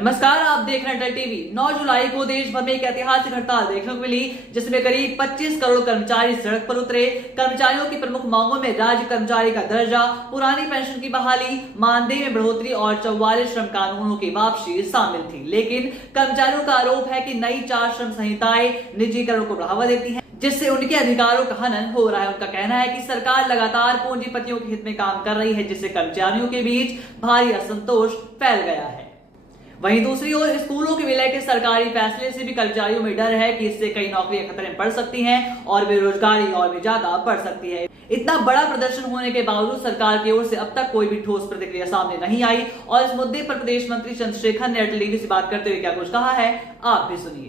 नमस्कार, आप देख रहे हैं अटल टीवी। 9 जुलाई को देश भर में एक ऐतिहासिक हड़ताल देखने को मिली, जिसमें करीब 25 करोड़ कर्मचारी सड़क पर उतरे। कर्मचारियों की प्रमुख मांगों में राज्य कर्मचारी का दर्जा, पुरानी पेंशन की बहाली, मानदेय में बढ़ोतरी और 44 श्रम कानूनों की वापसी शामिल थी। लेकिन कर्मचारियों का आरोप है कि नई 4 श्रम संहिताएं निजीकरण को बढ़ावा देती है, जिससे उनके अधिकारों का हनन हो रहा है। उनका कहना है कि सरकार लगातार पूंजीपतियों के हित में काम कर रही है, जिससे कर्मचारियों के बीच भारी असंतोष फैल गया है। वहीं दूसरी ओर स्कूलों के विलय के सरकारी फैसले से भी कर्मचारियों में डर है कि इससे कई नौकरियां खतरे में पड़ सकती हैं और बेरोजगारी और भी ज्यादा बढ़ सकती है। इतना बड़ा प्रदर्शन होने के बावजूद सरकार की ओर से अब तक कोई भी ठोस प्रतिक्रिया सामने नहीं आई और इस मुद्दे पर प्रदेश मंत्री चंद्रशेखर ने अटल टीवी से बात करते हुए क्या कुछ कहा है, आप भी सुनिए।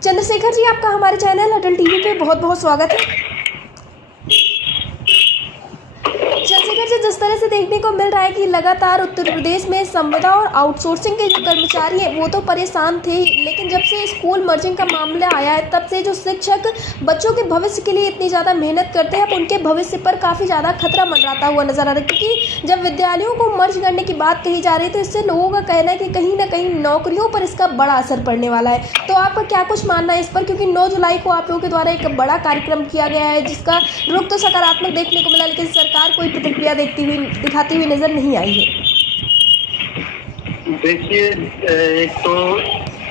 चंद्रशेखर जी, आपका हमारे चैनल अटल टीवी पे बहुत बहुत स्वागत है। चंद्रशेखर जी, जिस तरह से देखने को मिल रहा है कि लगातार उत्तर प्रदेश में संविदा और आउटसोर्सिंग के जो कर्मचारी हैं वो तो परेशान थे, लेकिन जब से स्कूल मर्जिंग का मामला आया है तब से जो शिक्षक बच्चों के भविष्य के लिए इतनी ज़्यादा मेहनत करते हैं, अब उनके भविष्य पर काफ़ी ज़्यादा खतरा मंडराता हुआ नजर आ रहा है। क्योंकि जब विद्यालयों को मर्ज करने की बात कही जा रही है तो इससे लोगों का कहना है कि कहीं ना कहीं नौकरियों पर इसका बड़ा असर पड़ने वाला है। तो आपका क्या कुछ मानना है इस पर? क्योंकि 9 जुलाई को आप लोगों के द्वारा एक बड़ा कार्यक्रम किया गया है जिसका रुख तो सकारात्मक देखने को मिला, लेकिन सरकार कोई प्रतिक्रिया दिखाती हुई नजर नहीं आई है। देखिए, एक तो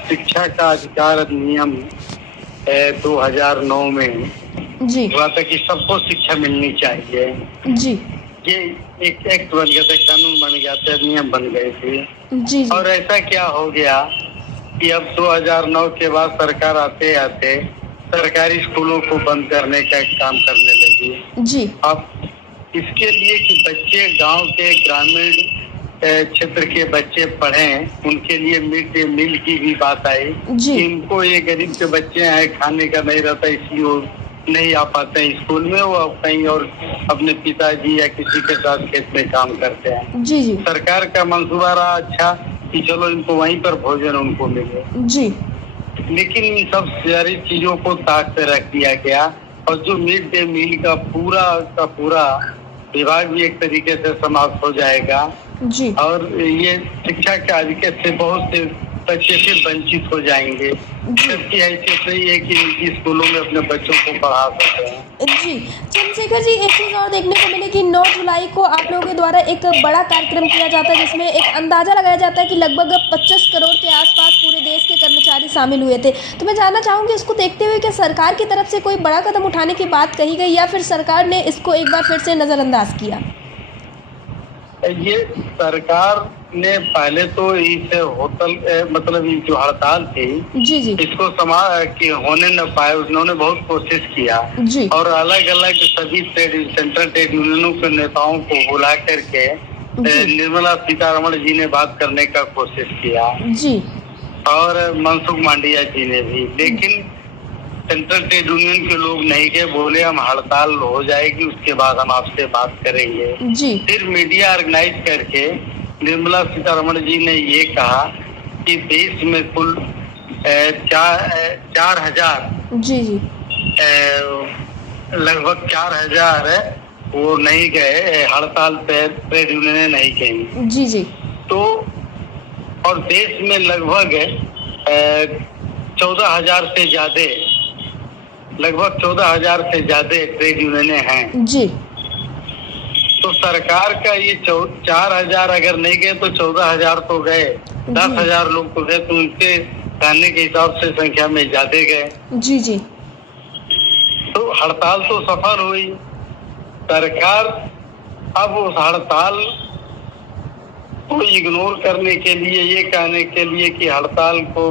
शिक्षा का अधिकार अधिनियम 2009 में जी हुआ था कि सबको शिक्षा मिलनी चाहिए। जी ये एक एक्ट बन गया था, कानून बन गया था, नियम बन गए थे। जी और ऐसा क्या हो गया कि अब 2009 के बाद सरकार आते आते सरकारी स्कूलों को बंद करने का काम करने लगी। जी अब इसके लिए कि बच्चे गांव के ग्रामीण क्षेत्र के बच्चे पढ़ें, उनके लिए मिड डे मील की भी बात आई। इनको ये गरीब के बच्चे हैं, खाने का नहीं रहता, इसलिए वो नहीं आ पाते हैं स्कूल में, वो कहीं और अपने पिताजी या किसी के साथ खेत में काम करते हैं। जी जी सरकार का मंसूबा रहा अच्छा कि चलो इनको वहीं पर भोजन उनको मिले जी, लेकिन इन सब सारी चीजों को ताक पे रख दिया गया और जो मिड डे मील का पूरा विभाग भी एक तरीके से समाप्त हो जाएगा जी और ये शिक्षा के अधिकार से बहुत से बच्चे फिर वंचित हो जाएंगे। जबकि हैसियत नहीं है कि निजी स्कूलों में अपने बच्चों को पढ़ा सकते हैं। जी चंद्रशेखर जी, एक चीज़ और देखने को मिली कि 9 जुलाई को आप लोगों के द्वारा एक बड़ा कार्यक्रम किया जाता है जिसमें एक अंदाजा लगाया जाता है कि लगभग 25 करोड़ के आसपास पूरे देश के कर्मचारी शामिल हुए थे। तो मैं जानना चाहूँगी, इसको देखते हुए क्या सरकार की तरफ से कोई बड़ा कदम उठाने की बात कही गई या फिर सरकार ने इसको एक बार फिर से नज़रअंदाज किया? ये सरकार ने पहले तो इस होटल मतलब ये जो हड़ताल थी जी जी इसको कि होने न पाए, उन्होंने बहुत कोशिश किया जी और अलग अलग सभी सेंट्रल ट्रेड यूनियनों के नेताओं को बुला करके निर्मला सीतारमण जी ने बात करने का कोशिश किया जी और मनसुख मांडविया जी ने भी, लेकिन सेंट्रल ट्रेड यूनियन के लोग नहीं गए, बोले हम हड़ताल हो जाएगी उसके बाद हम आपसे बात करेंगे। जी फिर मीडिया ऑर्गेनाइज करके निर्मला सीतारमण जी ने ये कहा कि देश में कुल 4,000 जी जी लगभग 4,000 वो नहीं गए हड़ताल पे, ट्रेड यूनियन नहीं गई। जी जी तो और देश में लगभग 14,000 से ज्यादा लगभग 14,000 से ज्यादा ट्रेड यूनियन हैं। जी तो सरकार का ये 4,000 अगर नहीं गए तो 14,000 तो गए, 10,000 लोग तो गए, तो उनके कहने के हिसाब से संख्या में ज्यादा गए। जी जी तो हड़ताल तो सफल हुई। सरकार अब उस हड़ताल को इग्नोर करने के लिए, ये कहने के लिए कि हड़ताल को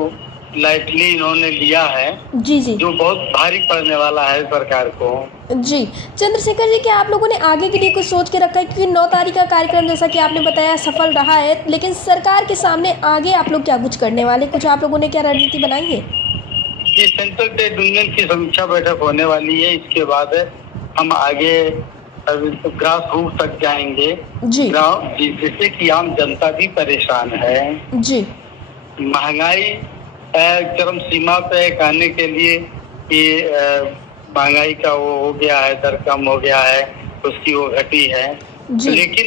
लाइटली इन्होंने लिया है, जी जी जो बहुत भारी पड़ने वाला है सरकार को। जी चंद्रशेखर जी, क्या आप लोगों ने आगे के लिए कुछ सोच के रखा है? क्योंकि 9 तारीख का कार्यक्रम जैसा कि आपने बताया सफल रहा है, लेकिन सरकार के सामने आगे आप लोग क्या कुछ करने वाले, कुछ आप लोगों ने क्या रणनीति बनाई है? ये सेंट्रल ट्रेड यूनियन की समीक्षा बैठक होने वाली है, इसके बाद हम आगे ग्रास रूट तक जाएंगे जी जिससे कि आम जनता भी परेशान है। जी महंगाई चरम सीमा पे कहने के लिए कि महंगाई का वो हो गया है, दर कम हो गया है, उसकी वो घटी है, लेकिन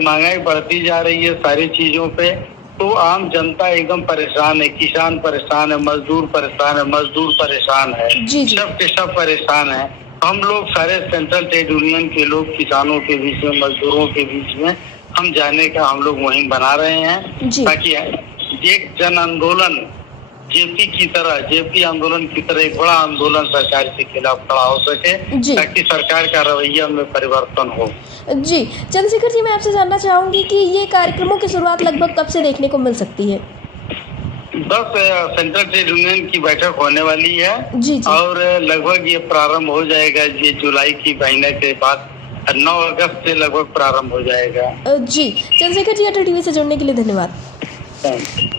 महंगाई बढ़ती जा रही है सारी चीजों पे तो आम जनता एकदम परेशान है, किसान परेशान है, मजदूर परेशान है, मजदूर परेशान है, जी जी सब के सब परेशान है। हम लोग सारे सेंट्रल ट्रेड यूनियन के लोग किसानों के बीच में, मजदूरों के बीच में हम जाने का हम लोग मुहिम बना रहे हैं, जी ताकि एक जन आंदोलन जेपी आंदोलन की तरह एक बड़ा आंदोलन सरकार के खिलाफ खड़ा हो सके, जी। ताकि सरकार का रवैया में परिवर्तन हो। जी चंद्रशेखर जी, मैं आपसे जानना चाहूंगी कि ये कार्यक्रमों की शुरुआत लगभग कब से देखने को मिल सकती है? बस सेंट्रल ट्रेड यूनियन की बैठक होने वाली है जी जी और लगभग ये प्रारंभ हो जाएगा, ये जुलाई की महीने के बाद 9 अगस्त से लगभग प्रारंभ हो जाएगा। जी चंद्रशेखर जी, अटल टीवी से जुड़ने के लिए धन्यवाद। Thank you.